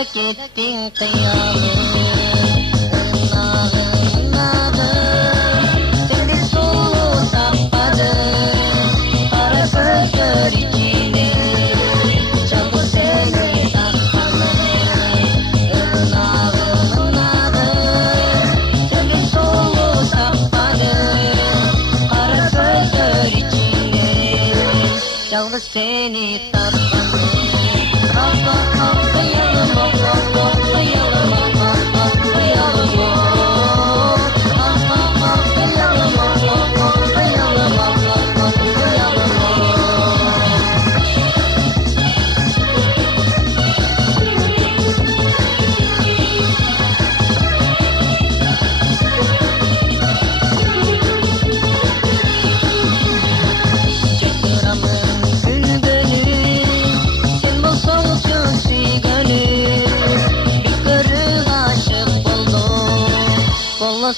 da kettin kıyamı. Seni solu tapadı, kara gözler içine çalı seni takmalı. Seni solu tapadı, kara gözler içine çalı seni takmalı.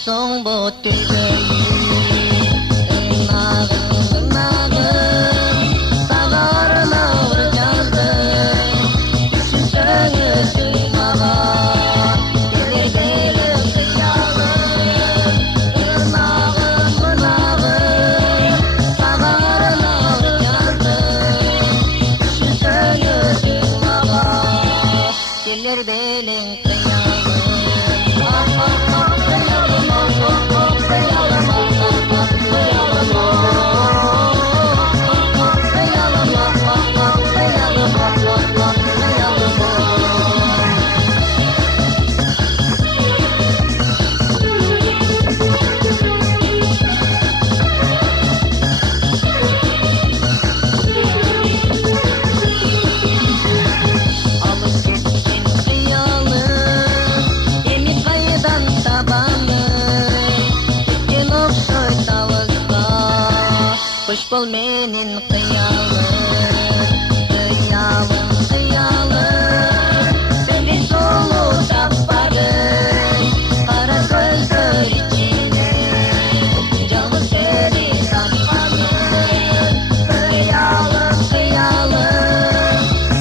Song bot kuş bol menin kıyalım, kıyalım, kıyalım. Seni solu tapadı, kara gözler içine canı seni takmalı. Kıyalım, kıyalım.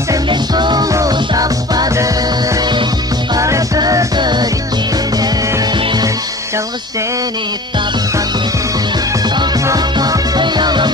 Seni solu tapadı, kara gözler içine canı seni takmalı. Kıyalım,